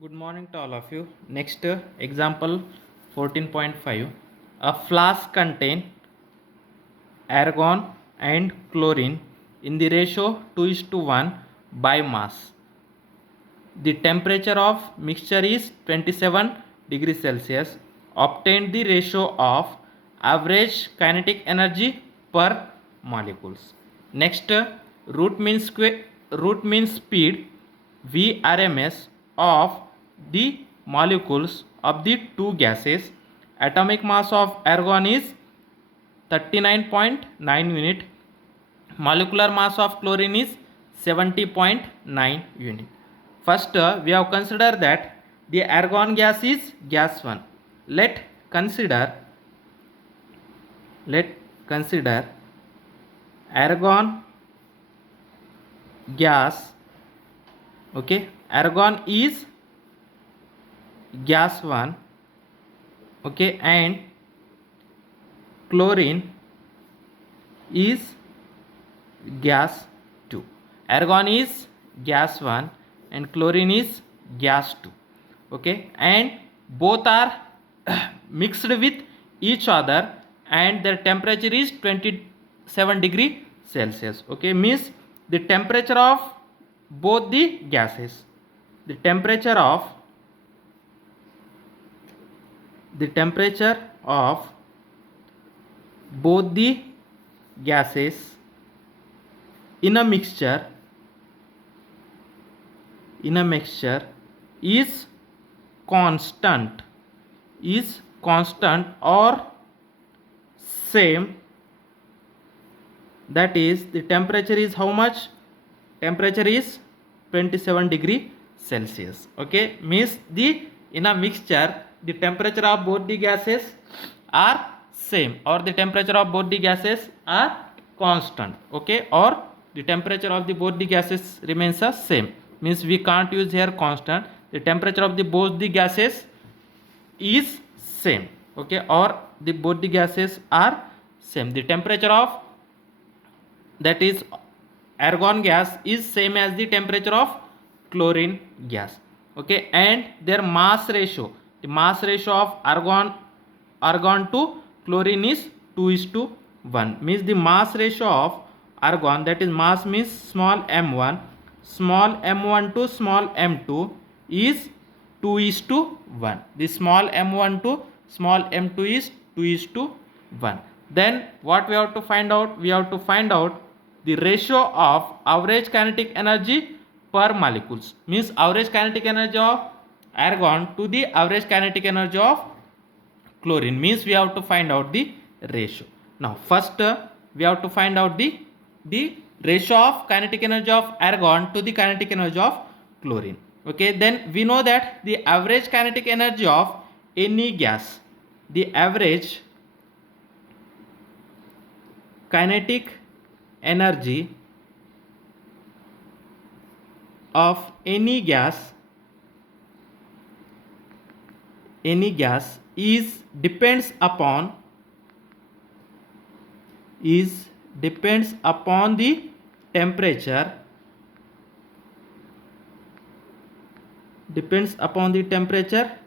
Good morning to all of you. Next example 14.5. A flask contain argon and chlorine in the ratio 2:1 by mass. The temperature of mixture is 27 degrees Celsius. Obtain the ratio of average kinetic energy per molecules. Next, root mean speed Vrms of the molecules of the two gases. Atomic mass of argon is 39.9 unit. Molecular mass of chlorine is 70.9 unit. First, we have considered that the argon gas is gas 1. Let consider argon gas. Okay, argon is gas 1. Okay, and chlorine is gas 2. Argon is gas 1 and chlorine is gas 2. Okay, and both are mixed with each other and their temperature is 27 degree Celsius. Okay, means the temperature of both the gases, the temperature of both the gases in a mixture is constant or same. That is, the temperature is how much? Temperature is 27 degree Celsius. Okay, means in a mixture the temperature of both the gases are same, or the temperature of both the gases are constant. Okay, or the temperature of both the gases remains the same, means we can't use here constant. The temperature of both the gases is same. Okay, or both the gases are same. The temperature of, that is, argon gas is same as the temperature of chlorine gas. Okay, and their mass ratio, the mass ratio of argon to chlorine is 2:1, means the mass ratio of argon, that is mass means small m1 to small m2 is 2:1. The small m1 to small m2 is 2:1. Then what we have to find out? We have to find out the ratio of average kinetic energy per molecules, means average kinetic energy of argon to the average kinetic energy of chlorine, means we have to find out the ratio. Now first we have to find out the ratio of kinetic energy of argon to the kinetic energy of chlorine. Okay, then we know that the average kinetic energy of any gas, the average kinetic energy of any gas is depends upon the temperature,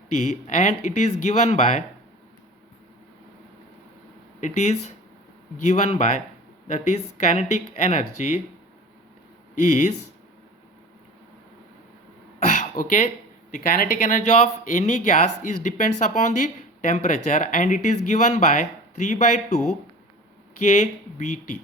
T, and it is given by that is kinetic energy is okay, the kinetic energy of any gas is depends upon the temperature and it is given by 3/2 kBT.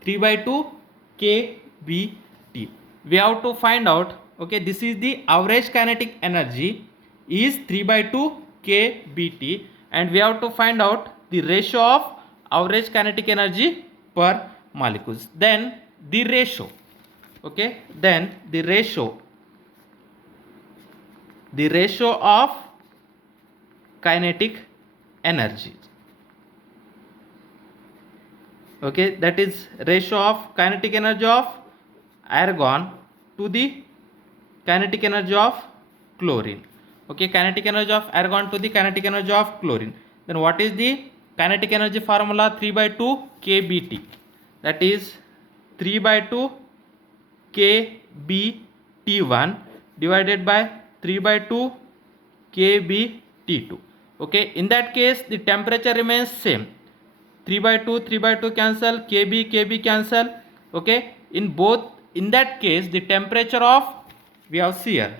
3/2 kBT. We have to find out, okay, this is the average kinetic energy is 3/2 kBT, and we have to find out the ratio of average kinetic energy per molecules. Then the ratio, okay, then the ratio of kinetic energy, okay, that is ratio of kinetic energy of argon to the kinetic energy of chlorine. Okay, kinetic energy of argon to the kinetic energy of chlorine. Then what is the kinetic energy formula? 3/2 kBT, that is 3/2 kBT1 divided by 3 by 2 kb T2. Okay, in that case the temperature remains same. 3 by 2 cancel, kb cancel. Okay, in that case the temperature of, we have here,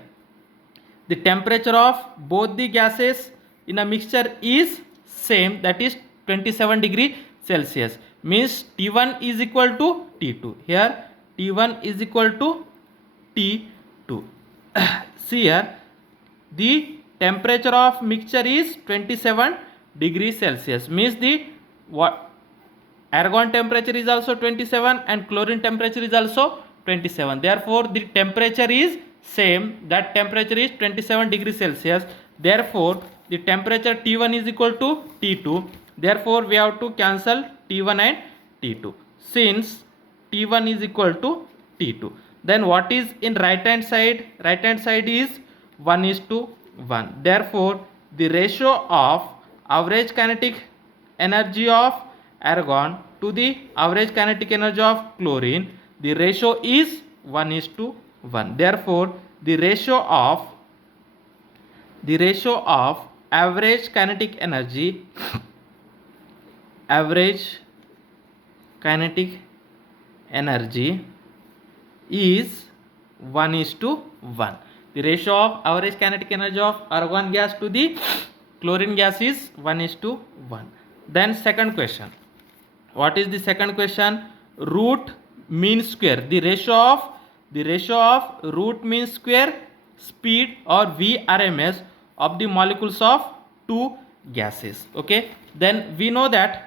the temperature of both the gases in a mixture is same, that is 27 degree Celsius. Means T1 is equal to T2. Here T1 is equal to T2. See here, the temperature of mixture is 27 degree Celsius. Means the argon temperature is also 27 and chlorine temperature is also 27. Therefore the temperature is same, that temperature is 27 degree Celsius. Therefore the temperature T1 is equal to T2. Therefore we have to cancel T1 and T2 since T1 is equal to T2. Then what is in right hand side? Right hand side is 1:1. Therefore the ratio of average kinetic energy of argon to the average kinetic energy of chlorine, the ratio is 1:1. Therefore the ratio of average kinetic energy is 1:1. The ratio of average kinetic energy of argon gas to the chlorine gas is 1:1. Then second question. What is the second question? Root mean square. The ratio of root mean square speed or VRMS of the molecules of two gases. Okay. Then we know that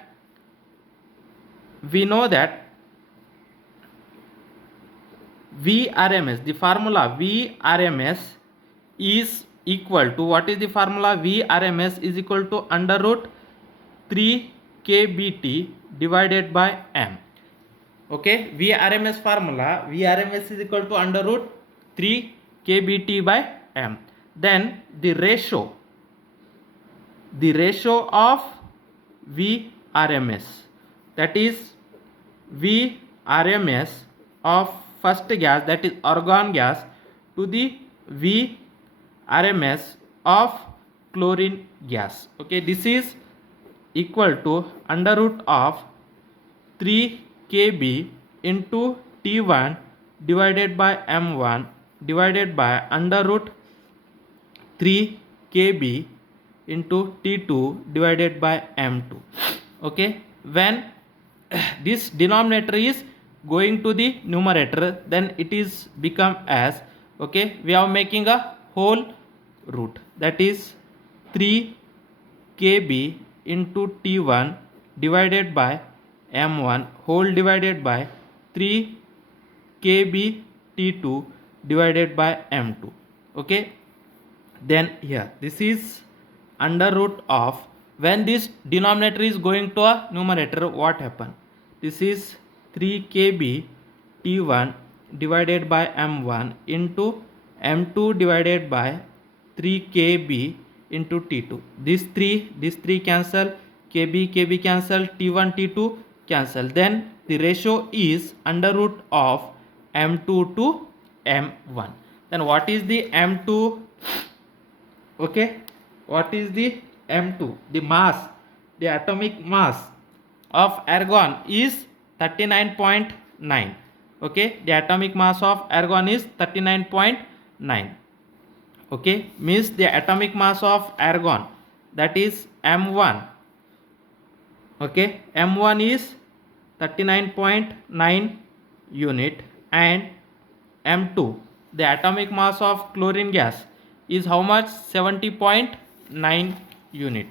VRMS, the formula VRMS is equal to, what is the formula? VRMS is equal to under root 3 kBT divided by m. Okay, VRMS formula, VRMS is equal to under root 3 kBT by m. Then the ratio of VRMS, that is VRMS of first gas, that is argon gas, to the VRMS of chlorine gas. Okay, this is equal to under root of 3 kb into T1 divided by m1 divided by under root 3 kb into T2 divided by m2. Okay, when this denominator is going to the numerator, then it is become as, okay, we are making a whole root, that is 3 kb into T1 divided by m1 whole divided by 3 kb T2 divided by m2. Okay, then here this is under root of, when this denominator is going to a numerator, what happen? This is 3 kb T1 divided by m1 into m2 divided by 3 kb into T2. This 3 cancel, kb cancel, T1 T2 cancel. Then the ratio is under root of m2 to m1. Then what is the m2? Okay, what is the m2? The mass, the atomic mass of argon is 39.9. Okay, the atomic mass of argon is 39.9. Okay, means the atomic mass of argon, that is m1. Okay, m1 is 39.9 unit, and m2, the atomic mass of chlorine gas, is how much? 70.9 unit,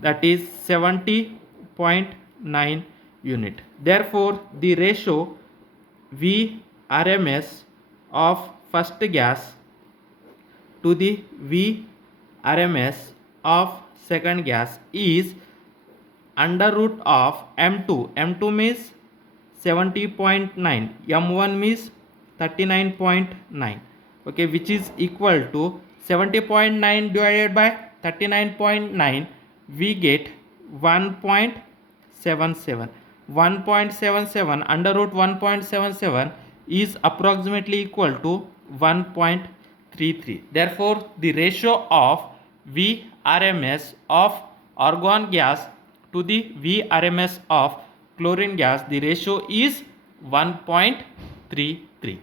that is 70.9 unit. Therefore the ratio VRMS of first gas to the VRMS of second gas is under root of m2. m2 means 70.9, m1 means 39.9. okay, which is equal to 70.9 divided by 39.9, we get 1.77. 1.77 under root 1.77 is approximately equal to 1.3 1.33. Therefore, the ratio of VRMS of argon gas to the VRMS of chlorine gas, the ratio is 1.33.